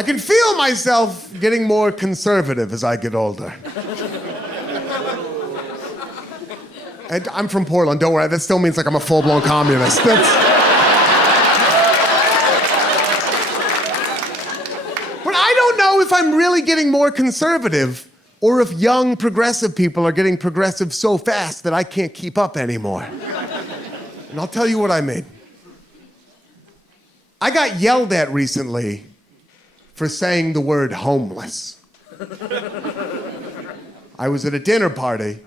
I can feel myself getting more conservative as I get older. And I'm from Portland, don't worry, that still means like I'm a full-blown communist. But I don't know if I'm really getting more conservative or if young progressive people are getting progressive so fast that I can't keep up anymore. And I'll tell you what I mean. I got yelled at recently for saying the word homeless. I was at a dinner party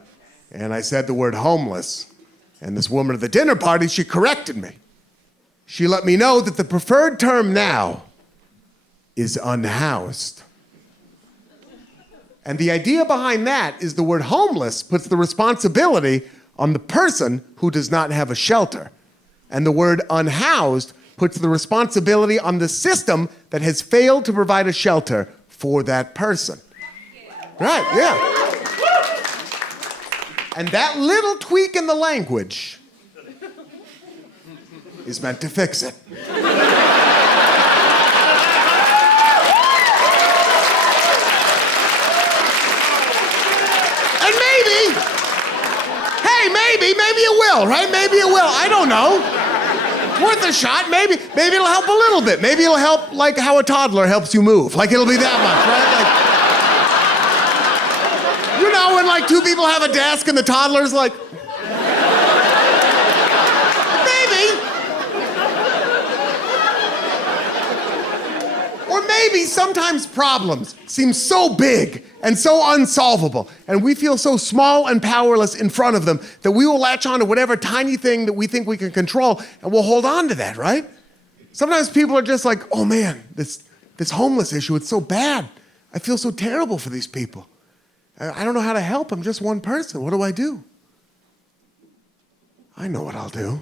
and I said the word homeless, and this woman at the dinner party, she corrected me. She let me know that the preferred term now is unhoused. And the idea behind that is the word homeless puts the responsibility on the person who does not have a shelter. And the word unhoused puts the responsibility on the system that has failed to provide a shelter for that person. Right, yeah. And that little tweak in the language is meant to fix it. And maybe it will, right? Maybe it will, I don't know. Worth a shot, maybe it'll help a little bit. Maybe it'll help like how a toddler helps you move. Like it'll be that much, right? Like, you know when like two people have a desk and the toddler's like, maybe. Or maybe sometimes problems seem so big and so unsolvable, and we feel so small and powerless in front of them that we will latch on to whatever tiny thing that we think we can control, and we'll hold on to that, right? Sometimes people are just like, oh man, this homeless issue, it's so bad. I feel so terrible for these people. I don't know how to help. I'm just one person. What do I do? I know what I'll do.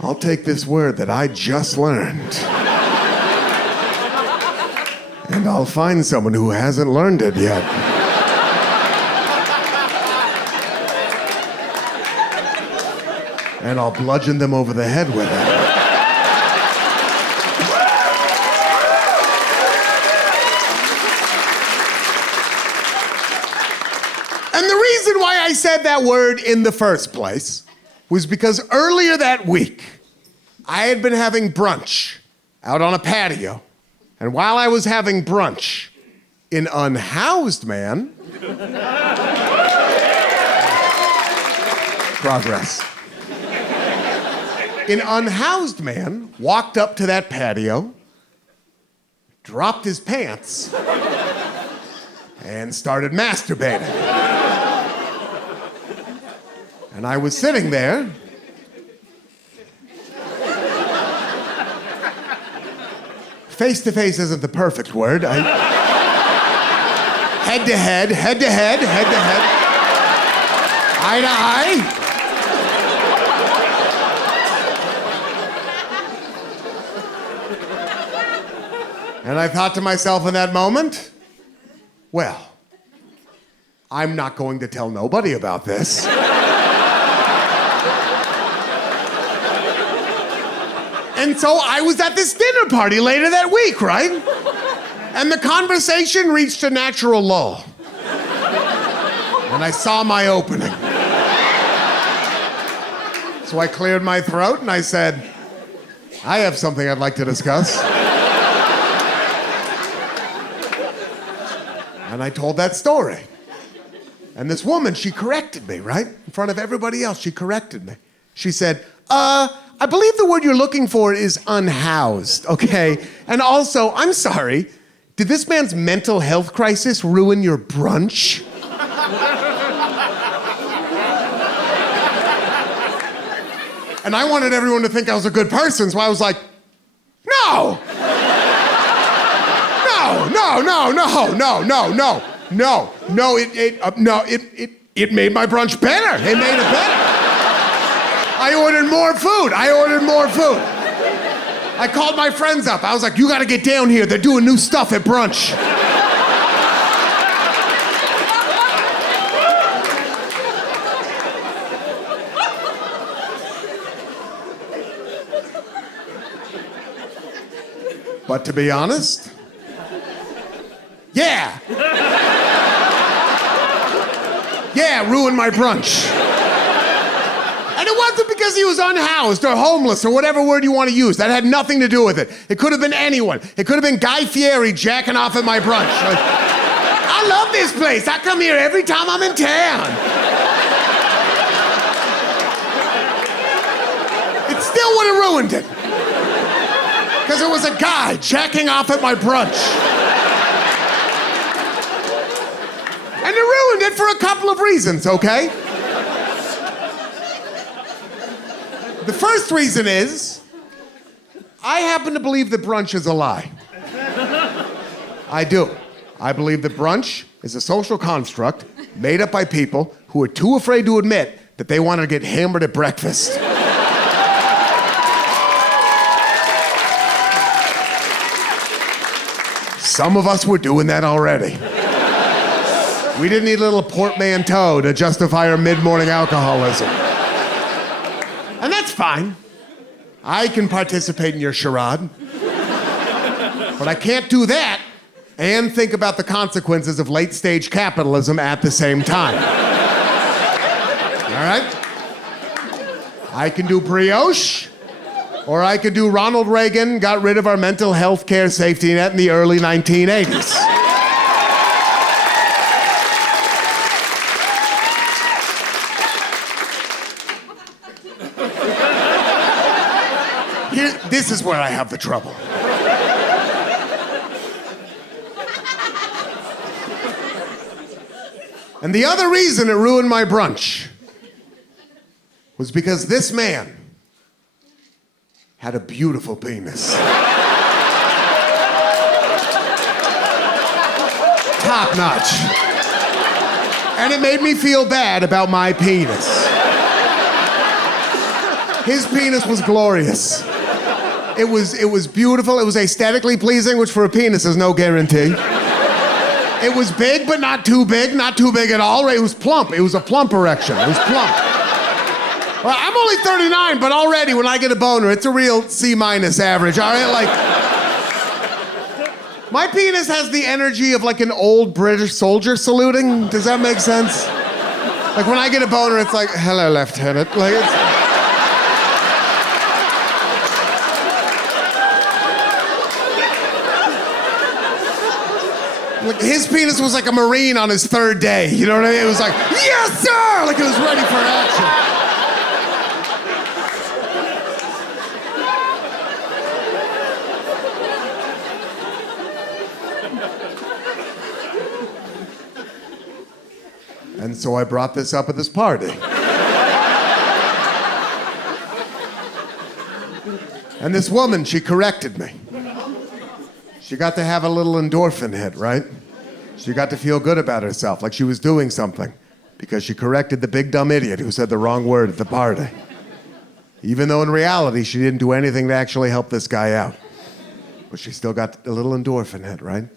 I'll take this word that I just learned and I'll find someone who hasn't learned it yet. And I'll bludgeon them over the head with it. And the reason why I said that word in the first place was because earlier that week, I had been having brunch out on a patio. And while I was having brunch, an unhoused man... Progress. An unhoused man walked up to that patio, dropped his pants, and started masturbating. And I was sitting there, face to face isn't the perfect word. Head to head, eye to eye. And I thought to myself in that moment, well, I'm not going to tell nobody about this. And so I was at this dinner party later that week, right? And the conversation reached a natural lull. And I saw my opening. So I cleared my throat and I said, I have something I'd like to discuss. And I told that story. And this woman, she corrected me, right? In front of everybody else, she corrected me. She said, I believe the word you're looking for is unhoused, okay? And also, I'm sorry, did this man's mental health crisis ruin your brunch? And I wanted everyone to think I was a good person, so I was like, no! It made my brunch better. It made it better. I ordered more food. I called my friends up. I was like, you gotta get down here. They're doing new stuff at brunch. But to be honest, yeah. Yeah, ruined my brunch. And it wasn't because he was unhoused or homeless or whatever word you want to use. That had nothing to do with it. It could have been anyone. It could have been Guy Fieri jacking off at my brunch. Like, I love this place. I come here every time I'm in town. It still would have ruined it. Because it was a guy jacking off at my brunch. And it ruined it for a couple of reasons, okay? The first reason is, I happen to believe that brunch is a lie. I do. I believe that brunch is a social construct made up by people who are too afraid to admit that they want to get hammered at breakfast. Some of us were doing that already. We didn't need a little portmanteau to justify our mid-morning alcoholism. And that's fine. I can participate in your charade. But I can't do that and think about the consequences of late-stage capitalism at the same time. All right? I can do brioche, or I could do Ronald Reagan got rid of our mental health care safety net in the early 1980s. This is where I have the trouble. And the other reason it ruined my brunch was because this man had a beautiful penis. Top notch. And it made me feel bad about my penis. His penis was glorious. It was beautiful. It was aesthetically pleasing, which for a penis is no guarantee. It was big, but not too big at all. It was plump. It was a plump erection. It was plump. Well, I'm only 39, but already when I get a boner, it's a real C- average, all right? Like, my penis has the energy of like an old British soldier saluting. Does that make sense? Like when I get a boner, it's like, hello, Lieutenant. Like, it's... Like his penis was like a Marine on his third day. You know what I mean? It was like, yes, sir! Like it was ready for action. And so I brought this up at this party. And this woman, she corrected me. She got to have a little endorphin hit, right? She got to feel good about herself, like she was doing something, because she corrected the big dumb idiot who said the wrong word at the party. Even though in reality, she didn't do anything to actually help this guy out. But she still got a little endorphin hit, right?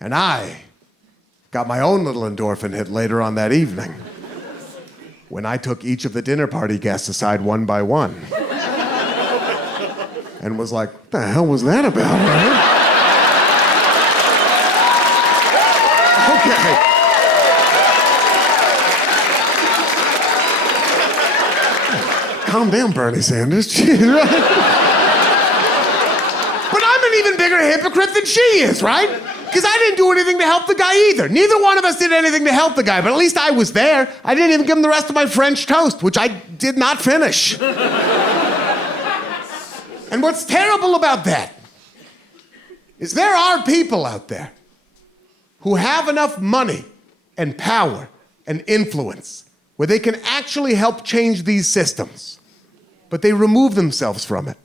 And I got my own little endorphin hit later on that evening, when I took each of the dinner party guests aside one by one. And was like, what the hell was that about, right? Okay. Calm down, Bernie Sanders. Jeez, right? But I'm an even bigger hypocrite than she is, right? Because I didn't do anything to help the guy either. Neither one of us did anything to help the guy, but at least I was there. I didn't even give him the rest of my French toast, which I did not finish. And what's terrible about that is there are people out there who have enough money and power and influence where they can actually help change these systems, but they remove themselves from it.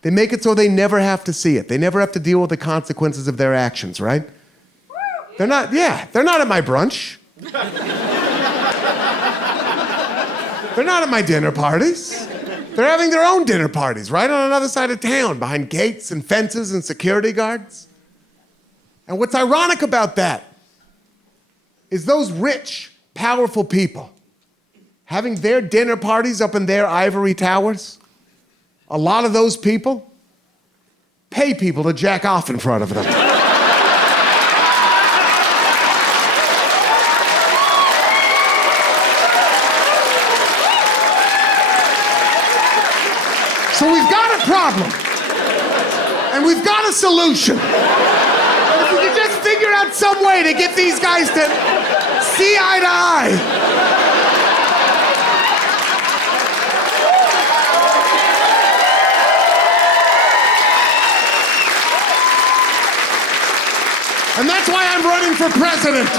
They make it so they never have to see it. They never have to deal with the consequences of their actions, right? They're not at my brunch. They're not at my dinner parties. They're having their own dinner parties right on another side of town, behind gates and fences and security guards. And what's ironic about that is those rich, powerful people having their dinner parties up in their ivory towers, a lot of those people pay people to jack off in front of them. So we've got a problem, and we've got a solution. And if we could just figure out some way to get these guys to see eye to eye. And that's why I'm running for president.